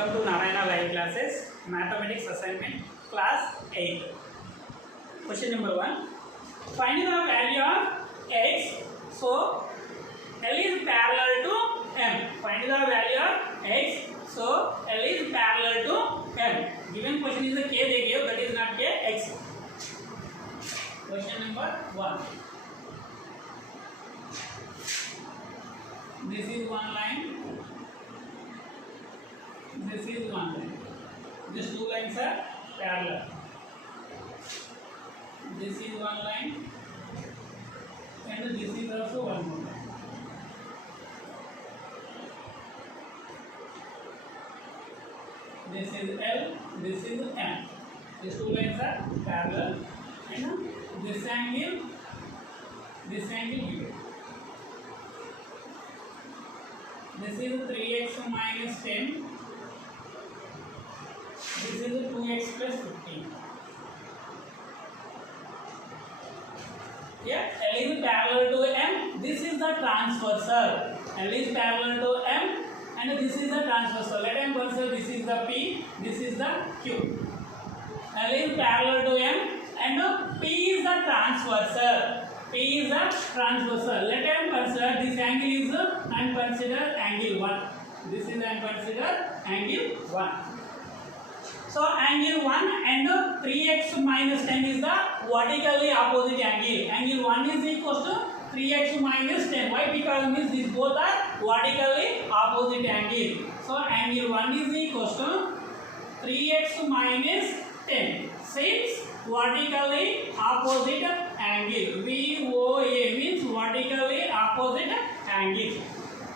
welcome to Narayana Live Classes, Mathematics Assignment, Class 8. Question number 1. Find the value of x. So, L is parallel to M. Find the value of x. So, L is parallel to M. Given question is the K they gave, that is not K, x. Question number 1. This is one line. This is one line. These two lines are parallel. This is one line, and this is also one more line. This is L, this is M. These two lines are parallel, and this angle given. This is 3x minus 10. This is 2x plus 15. Yeah, L is parallel to M. This is the transversal. L is parallel to M, and this is the transversal. Let M consider this is the P, this is the Q. L is parallel to M, and P is the transversal. P is the transversal. Let M consider this angle is and consider angle 1. This is and consider angle 1. So angle 1 and 3x minus 10 is the vertically opposite angle. Angle 1 is equal to 3x minus 10. Why? Because means these both are vertically opposite angle. So angle 1 is equal to 3x minus 10. Since vertically opposite angle, VOA means vertically opposite angle.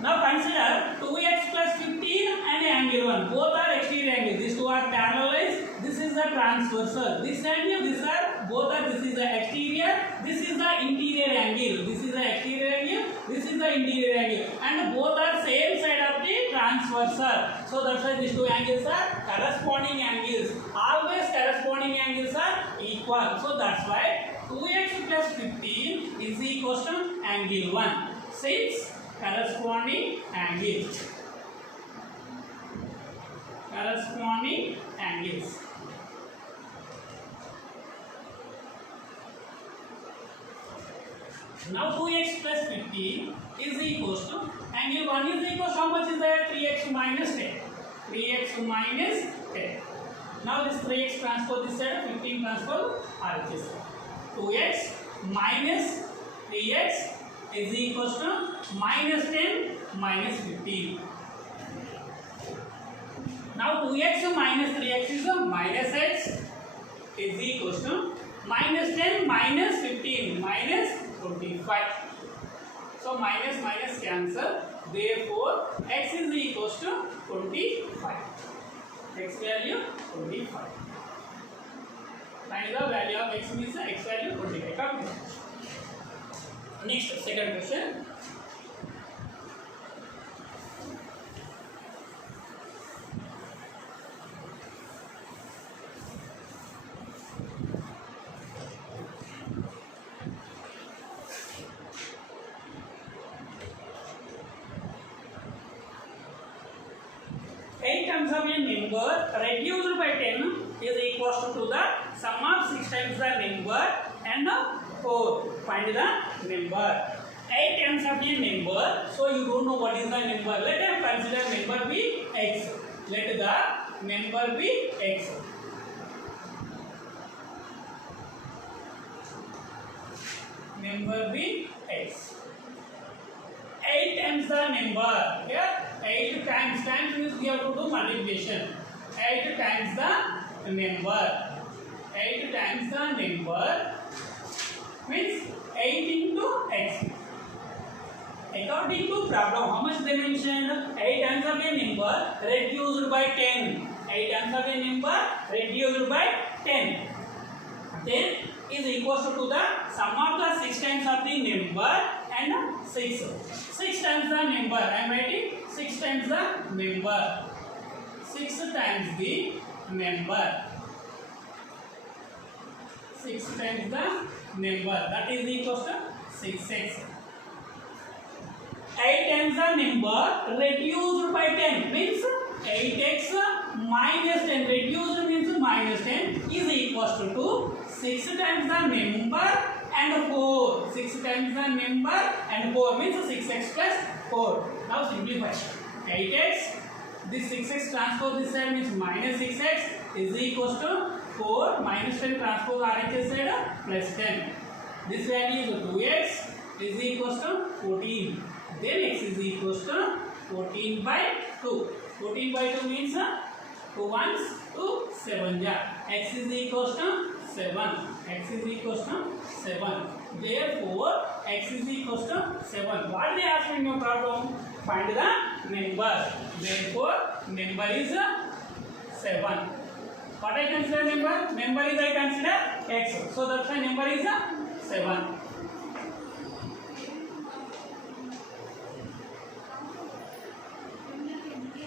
Now consider 2x plus 15 and angle 1. Both are exterior angles. These two are parallelized. This is the transversal. This angle, this are both are. This is the exterior. This is the interior angle. This is the exterior angle. This is the interior angle. And both are same side of the transversal. So that's why these two angles are corresponding angles. Always corresponding angles are equal. So that's why 2x plus 15 is equal to angle 1. Since corresponding angles. Corresponding angles. Now 2x plus 15 is equal to angle 1 is equal to how much is there? 3x minus 10. 3x minus 10. Now this 3x transpose this side, 15 transpose RHS. 2x minus 3x is equal to minus 10 minus 15. Now 2x minus 3x is a minus x is equal to minus 10 minus 15 minus 25. So minus minus cancel. Therefore x is equal to 25. X value 25. Find the value of x means x value 25. Next, second question. Eight times of a number reduced by 10 is equal to the sum of 6 times the number and 4. Find the number. 8 times of a number, so you don't know what is the number. Let us consider number be x. Let the number be x. Number be x. 8 times the number. Here 8 times means we have to do multiplication. 8 times the number. 8 times the number means 8 into x. According to problem, how much they mentioned? 8 times of a number reduced by 10. 8 times of a number reduced by 10. 10 is equal to the sum of the 6 times of the number and 6. 6 times the number. I am writing 6 times the number. 6 times the number. 6 times the number. That is equal to 6x. 8 times the number reduced by 10 means 8x minus 10, reduced means minus 10 is equals to 6 times the number and 4. 6 times the number and 4 means 6x plus 4. Now simplify. 8x, this 6x transpose this side means minus 6x is equals to 4 minus 10 transpose RHS side plus 10. This value is 2x is equals to 14. Then x is equals to 14 by 2. 14 by 2 means 2 ones to 7. Yeah. X is equals to 7. X is equals to 7. Therefore, x is equals to 7. What they asked in your problem? Find the number. Therefore, number is 7. What I consider number? Number is I consider x. So that's why number is 7.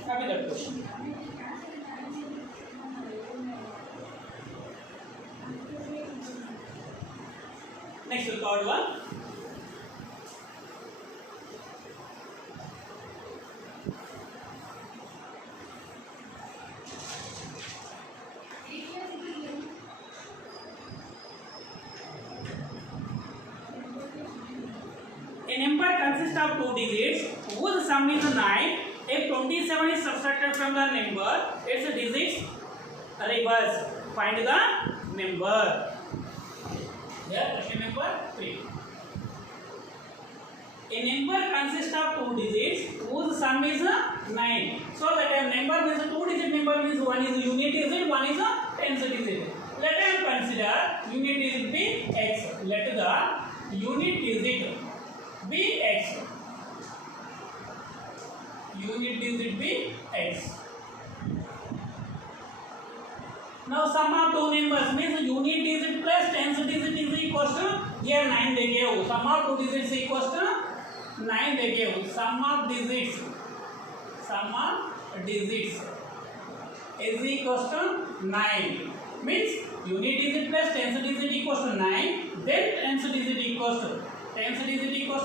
Copy that question. Next, the third one. A number consists of 2 digits whose sum is 9. If 27 is subtracted from the number, its digits reverse. Find the number. Yeah, question number 3. A number consists of 2 digits whose sum is 9. So that a number means a 2-digit number means one is a unit digit, one is a tens digit. Let us consider unit digit be x. Let the unit digit be x. Unit digit be x. Now sum of two numbers means unit digit plus tens digit is equals to here 9 they gave. Sum of two digits equals to 9 they gave. Sum of digits is equals to 9 means unit digit plus tens digit equals to 9. Then tens digit equals to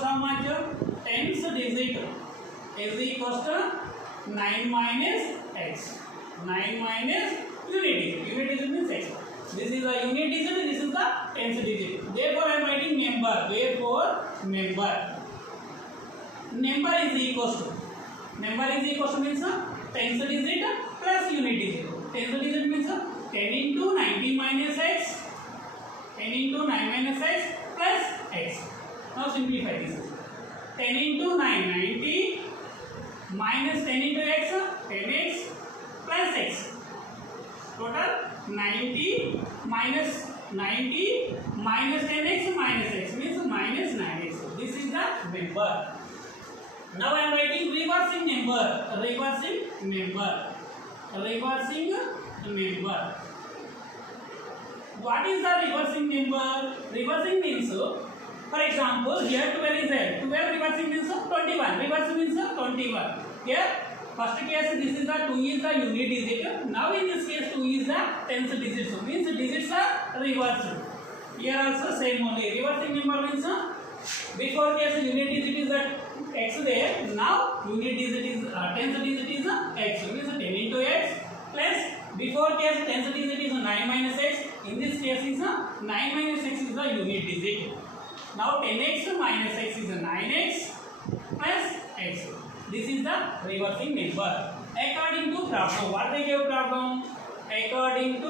how much? Tens digit is equals to 9 minus x. 9 minus unit digit. Unit digit means x. This is the unit digit, this is the tens digit. Therefore, I am writing number. Therefore, number is equals to means tens digit plus unit digit. Tens digit means 10 into 90 minus x. 10 into 9 minus x plus x. Now simplify this. 10 into 9, 90 minus 10 into x, 10x plus x. Total 90 minus 10x minus x means minus 9x. This is the number. Now I am writing reversing number. What is the reversing number? Reversing means, for example, here 12 is there. 12 reversing means 21. Reversing means 21. Here, first case this is the 2 is the unit digit. Now in this case 2 is the tens digit. So means digits are reversed. Here also same only. Reversing number means before case unit digit is the x there. Now unit digit is tens digit is x. Means 10 into x plus before case tens digit is 9 minus x. In this case is 9 minus x is the unit digit. Now 10x minus x is 9x plus x. This is the reversing number. According to problem, what they gave problem? According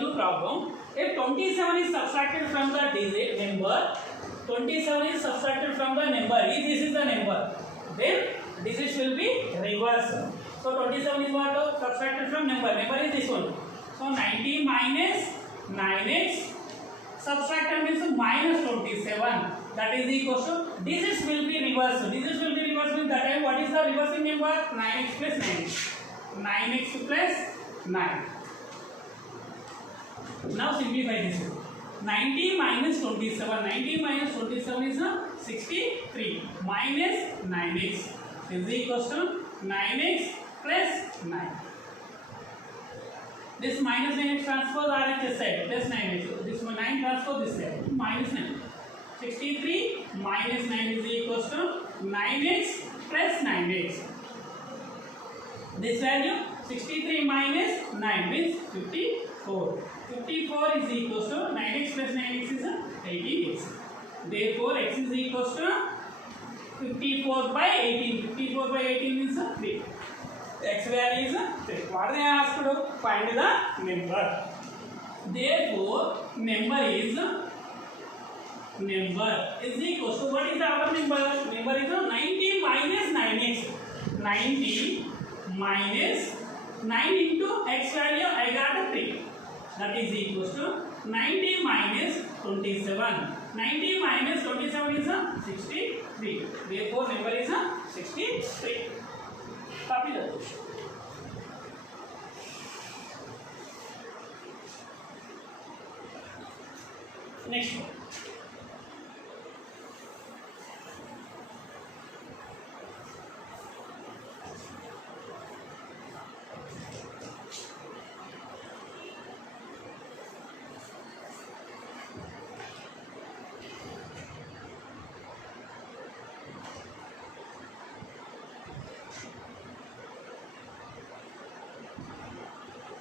to problem, if 27 is subtracted from the digit number, 27 is subtracted from the number, if this is the number, then digits will be reversed. So 27 is what? Subtracted from number. Number is this one. So 90 minus 9x. Subtracted means minus 27. That is equal to digits will be reversed. Digits will be reversed means that time what is the reversing number? 9x plus 9x. 9x plus 9. Now simplify this one. 90 minus 27. 90 minus 27 is 63. Minus 9x is equal to 9x plus 9. This minus 9x transpose RHS side plus 9x. This 9 transpose this side minus 9. 63 minus 9 is equals to 9x plus 9x. This value 63 minus 9 means 54. 54 is equals to 9x plus 9x is 18x. Therefore, x is equals to 54 by 18. 54 by 18 means 3. X value is 3. What they asked to find the number. Therefore, number is equals to what is our number? Number is 90 minus 9x. 90 minus 9 into x value I got 3. That is equals to 90 minus 27. 90 minus 27 is 63. Therefore, number is 63. Copy that question. Next one.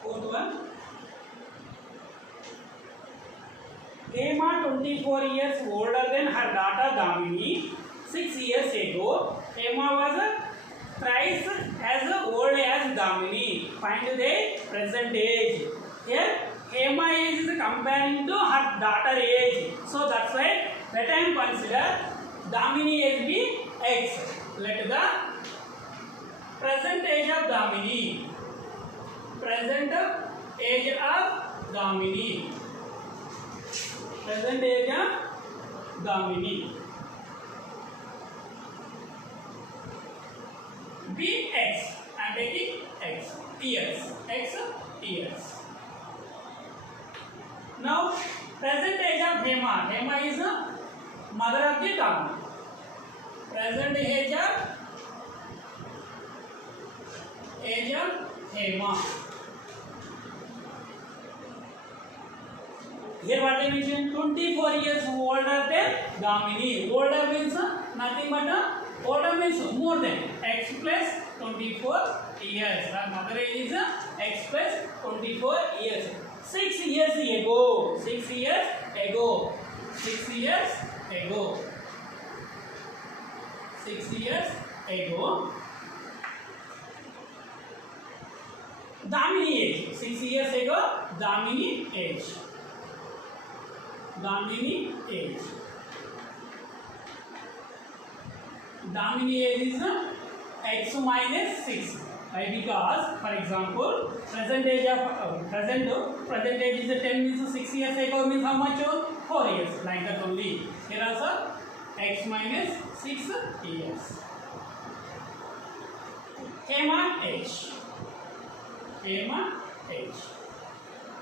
Fourth one. Hema, 24 years older than her daughter Damini. 6 years ago, Hema was thrice as old as Damini. Find the present age. Here, Hema age is comparing to her daughter age. So that's why that time consider Damini age be x. Let the present age of Damini. Present age of Damini. Present age of Damini. Be x. I am taking x. Years. X years. Now, present age of Hema. Hema is mother of the Damini. Present age of Hema. Here what I mentioned, 24 years older than Damini. Older means nothing but older means more than x plus 24 years. Her mother age is x plus 24 years. 6 years ago. 6 years ago. 6 years ago. 6 years ago. Damini age. 6 years ago. Damini age. Damini age. Damini age is x minus 6. Why? Because, for example, present age is 10 means 6 years ago means how much? 4 years. Like that only. Here also x minus 6 years. Hema age. Hema age.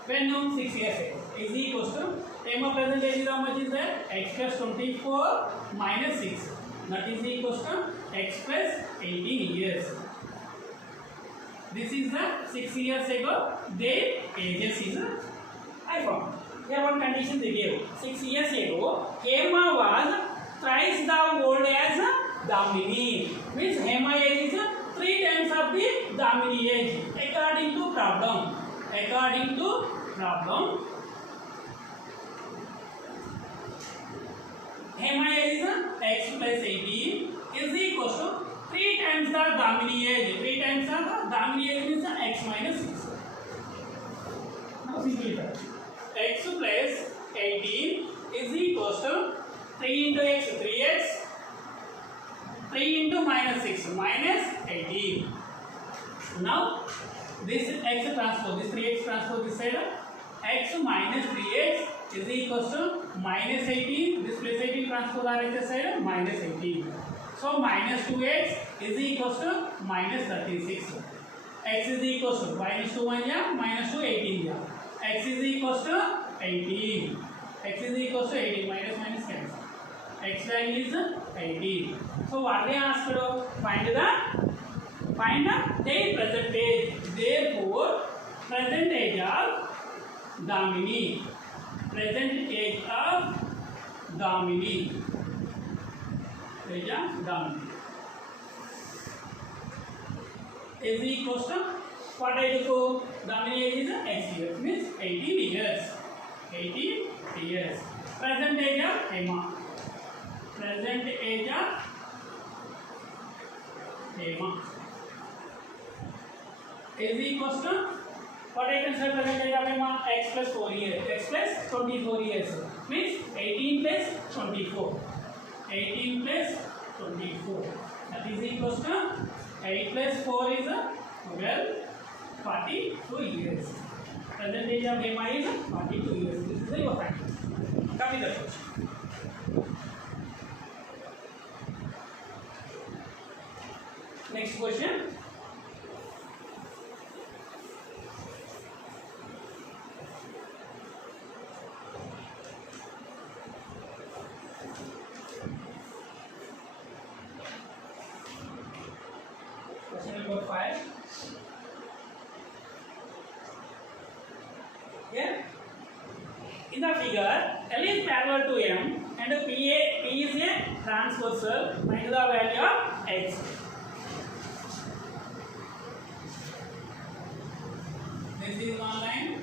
When 6 years ago is equals to Hema present age is how much is that? X plus 24 minus 6. That is equals to x plus 18 years. This is the 6 years ago. Their ages is I found. Here one condition they gave. 6 years ago, Hema was thrice the old as Damini. Means Hema age is 3 times of the Damini age. According to problem. According to problem. Hema age is x plus 18 is equals to 3 times the Damini age. 3 times of Damini age means x minus 6. Now simplify. X plus 18 is equals to 3 into x 3x. 3 into minus 6 minus 18. Now this x transpose, this 3x transpose this side. X minus 3x is equals to minus 18. This plus 18 transpose RHS side minus 18. So minus 2x is equals to minus 36. X is equals to minus 2 1 ja, minus 2 18 ja. X is equals to 18. X is equals to 18. Minus minus cancel. X value is 18. So what they asked to find their present age. Therefore, present age of Damini. Present age of Damini. Teja Damini. Is equals to what I do? Damini age is X years, means 18 years. 18 years. Present age of Emma. Present age of Emma is equals to what I can say present age of Emma? X plus 4 years. X plus 24 years. Means 18 plus 24. 18 plus 24. That is equals to 8 plus 4 is 12. 42 years. Present age of Emma is 42 years. This is your fact. Come with the question. Next question. Question number 5. Here, in the figure, L is parallel to M and P is a transversal. Find the value of X. This is one line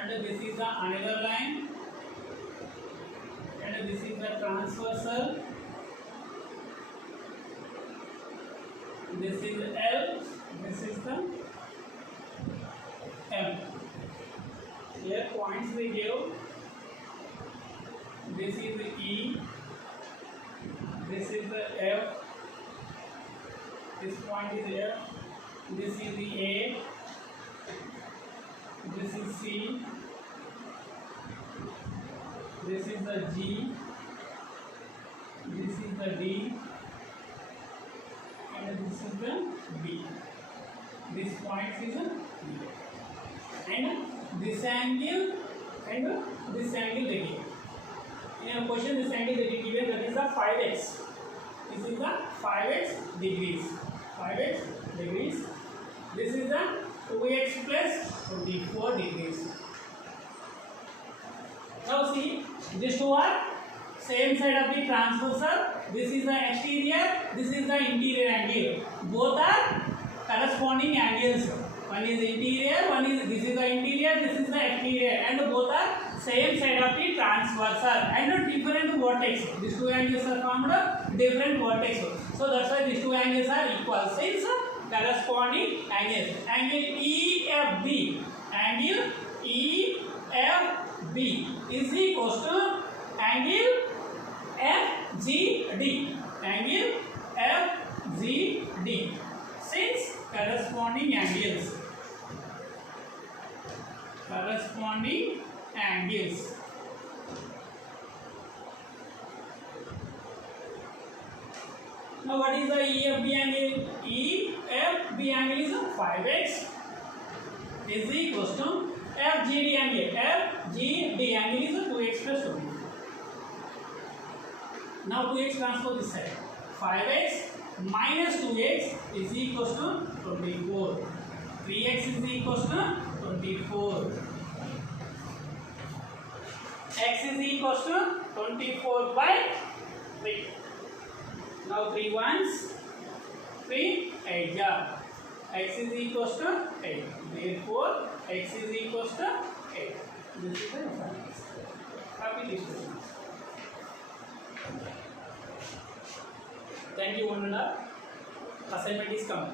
and this is the another line and this is the transversal. This is L, this is the M. Here points we give. This is the E, this is the F, this point is F, this is the A, this is C, this is the G, this is the D, and this is the B. This point is a B. And this angle and this angle they give. In a question, this angle that is given, that is the 5x. This is the 5x degrees. 5x degrees. This is the 2x plus 24 degrees. Now see, these two are same side of the transversal. This is the exterior, this is the interior angle. Both are corresponding angles. One is interior, one is this is the interior, this is the exterior, and both are same side of the transversal and different vertex. These two angles are formed different vertex. So that's why these two angles are equal. Since corresponding angles. Angle EFB. Angle EFB is equals to angle FGD. Angle FGD. Since corresponding angles. Corresponding angles. Now what is the EFB angle? EFB angle is 5x is equals to FGD angle. FGD angle is 2x plus 2. Now 2x transfer this side. 5x minus 2x is equals to 24. 3x is equals to 24. X is equals to 24 by 3. Now 3 ones, 3 8 yeah. X is equals to 8. Therefore, x is equals to 8. This is the answer. Copy this question. Thank you, Vandana. Assignment is coming.